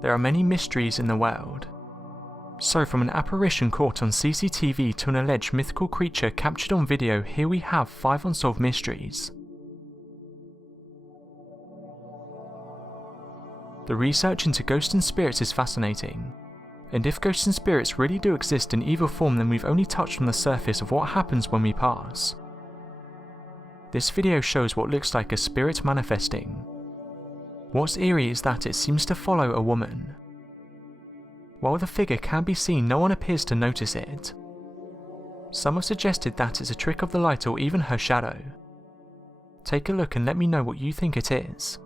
There are many mysteries in the world. So from an apparition caught on CCTV to an alleged mythical creature captured on video, here we have 5 unsolved mysteries. The research into ghosts and spirits is fascinating, and if ghosts and spirits really do exist in either form, then we've only touched on the surface of what happens when we pass. This video shows what looks like a spirit manifesting. What's eerie is that it seems to follow a woman. While the figure can be seen, no one appears to notice it. Some have suggested that it's a trick of the light or even her shadow. Take a look and let me know what you think it is.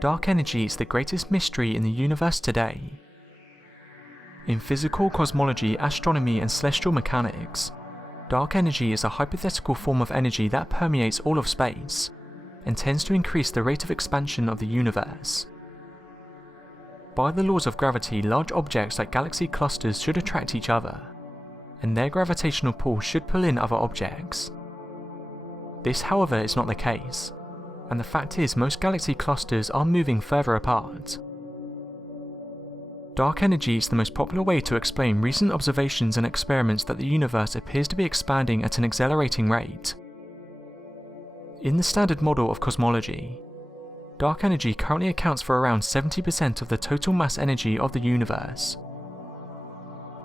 Dark energy is the greatest mystery in the universe today. In physical cosmology, astronomy and celestial mechanics, dark energy is a hypothetical form of energy that permeates all of space and tends to increase the rate of expansion of the universe. By the laws of gravity, large objects like galaxy clusters should attract each other, and their gravitational pull should pull in other objects. This, however, is not the case, and the fact is most galaxy clusters are moving further apart. Dark energy is the most popular way to explain recent observations and experiments that the universe appears to be expanding at an accelerating rate. In the standard model of cosmology, dark energy currently accounts for around 70% of the total mass energy of the universe.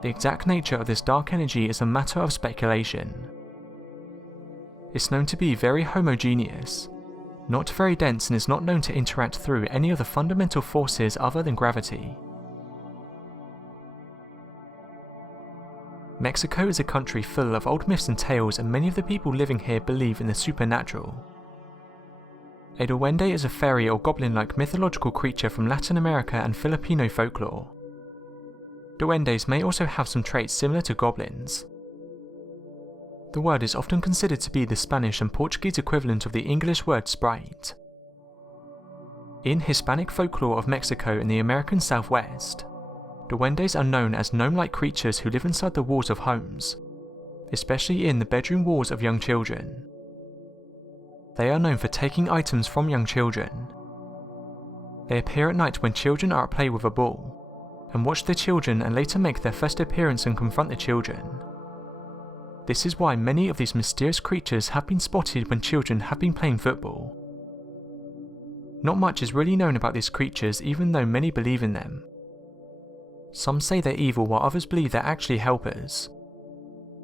The exact nature of this dark energy is a matter of speculation. It's known to be very homogeneous, not very dense, and is not known to interact through any of the fundamental forces other than gravity. Mexico is a country full of old myths and tales, and many of the people living here believe in the supernatural. A duende is a fairy or goblin-like mythological creature from Latin America and Filipino folklore. Duendes may also have some traits similar to goblins. The word is often considered to be the Spanish and Portuguese equivalent of the English word sprite. In Hispanic folklore of Mexico and the American Southwest, duendes are known as gnome-like creatures who live inside the walls of homes, especially in the bedroom walls of young children. They are known for taking items from young children. They appear at night when children are at play with a ball, and watch the children and later make their first appearance and confront the children. This is why many of these mysterious creatures have been spotted when children have been playing football. Not much is really known about these creatures, even though many believe in them. Some say they're evil while others believe they're actually helpers,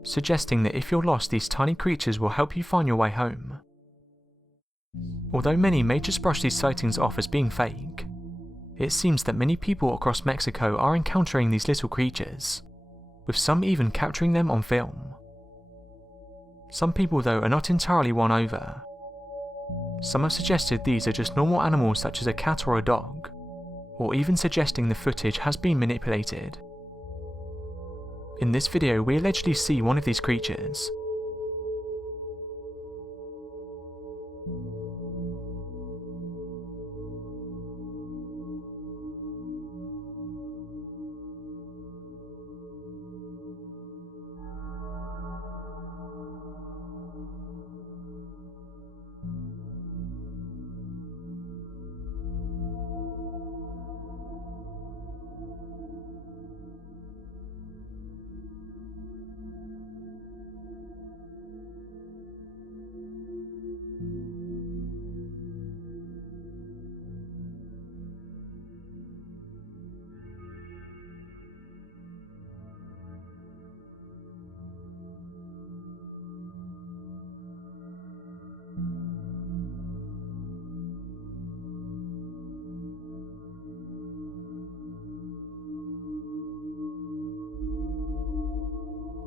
suggesting that if you're lost, these tiny creatures will help you find your way home. Although many may just brush these sightings off as being fake, it seems that many people across Mexico are encountering these little creatures, with some even capturing them on film. Some people, though, are not entirely won over. Some have suggested these are just normal animals such as a cat or a dog, or even suggesting the footage has been manipulated. In this video, we allegedly see one of these creatures.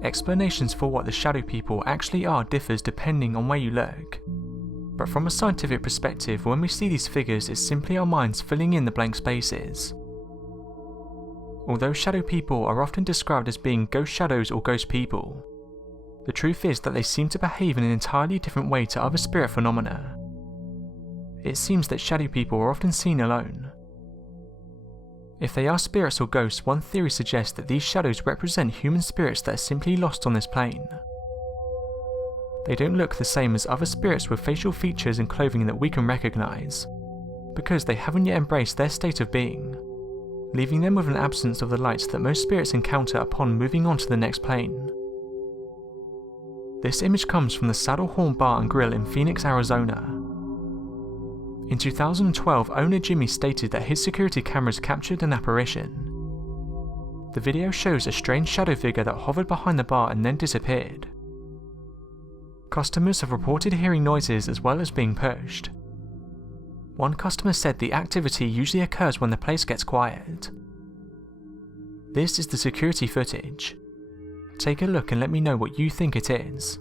Explanations for what the shadow people actually are differs depending on where you look, but from a scientific perspective, when we see these figures, it's simply our minds filling in the blank spaces. Although shadow people are often described as being ghost shadows or ghost people, the truth is that they seem to behave in an entirely different way to other spirit phenomena. It seems that shadow people are often seen alone. If they are spirits or ghosts, one theory suggests that these shadows represent human spirits that are simply lost on this plane. They don't look the same as other spirits with facial features and clothing that we can recognize, because they haven't yet embraced their state of being, leaving them with an absence of the lights that most spirits encounter upon moving on to the next plane. This image comes from the Saddle Horn Bar and Grill in Phoenix, Arizona. In 2012, owner Jimmy stated that his security cameras captured an apparition. The video shows a strange shadow figure that hovered behind the bar and then disappeared. Customers have reported hearing noises as well as being pushed. One customer said the activity usually occurs when the place gets quiet. This is the security footage. Take a look and let me know what you think it is.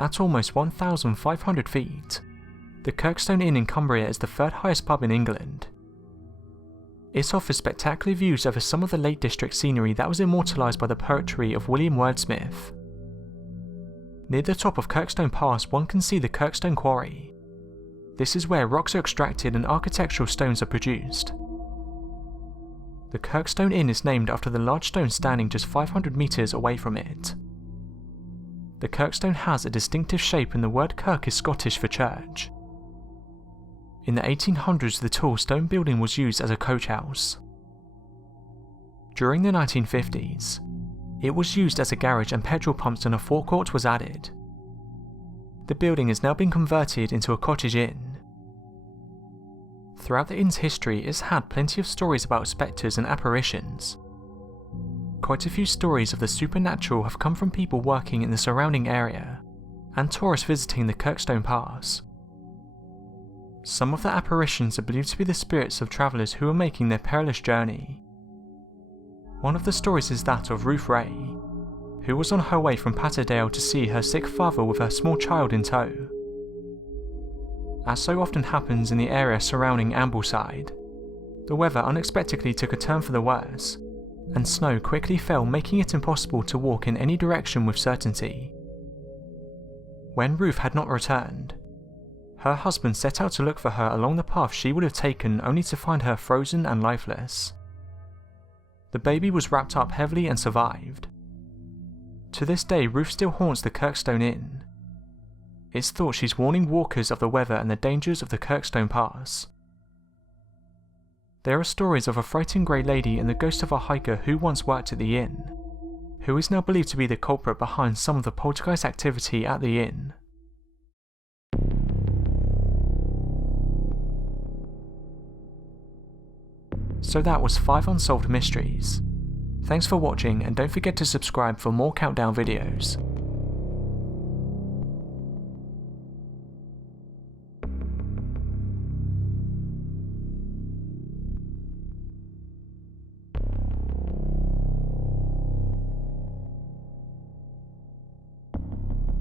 At almost 1,500 feet, the Kirkstone Inn in Cumbria is the third highest pub in England. It offers spectacular views over some of the Lake District scenery that was immortalised by the poetry of William Wordsmith. Near the top of Kirkstone Pass, one can see the Kirkstone Quarry. This is where rocks are extracted and architectural stones are produced. The Kirkstone Inn is named after the large stone standing just 500 metres away from it. The Kirkstone has a distinctive shape and the word Kirk is Scottish for church. In the 1800s, the tall stone building was used as a coach house. During the 1950s, it was used as a garage and petrol pumps and a forecourt was added. The building has now been converted into a cottage inn. Throughout the inn's history, it's had plenty of stories about spectres and apparitions. Quite a few stories of the supernatural have come from people working in the surrounding area, and tourists visiting the Kirkstone Pass. Some of the apparitions are believed to be the spirits of travellers who are making their perilous journey. One of the stories is that of Ruth Ray, who was on her way from Patterdale to see her sick father with her small child in tow. As so often happens in the area surrounding Ambleside, the weather unexpectedly took a turn for the worse, and snow quickly fell, making it impossible to walk in any direction with certainty. When Ruth had not returned, her husband set out to look for her along the path she would have taken, only to find her frozen and lifeless. The baby was wrapped up heavily and survived. To this day, Ruth still haunts the Kirkstone Inn. It's thought she's warning walkers of the weather and the dangers of the Kirkstone Pass. There are stories of a frightened grey lady and the ghost of a hiker who once worked at the inn, who is now believed to be the culprit behind some of the poltergeist activity at the inn. So that was 5 unsolved mysteries. Thanks for watching and don't forget to subscribe for more countdown videos.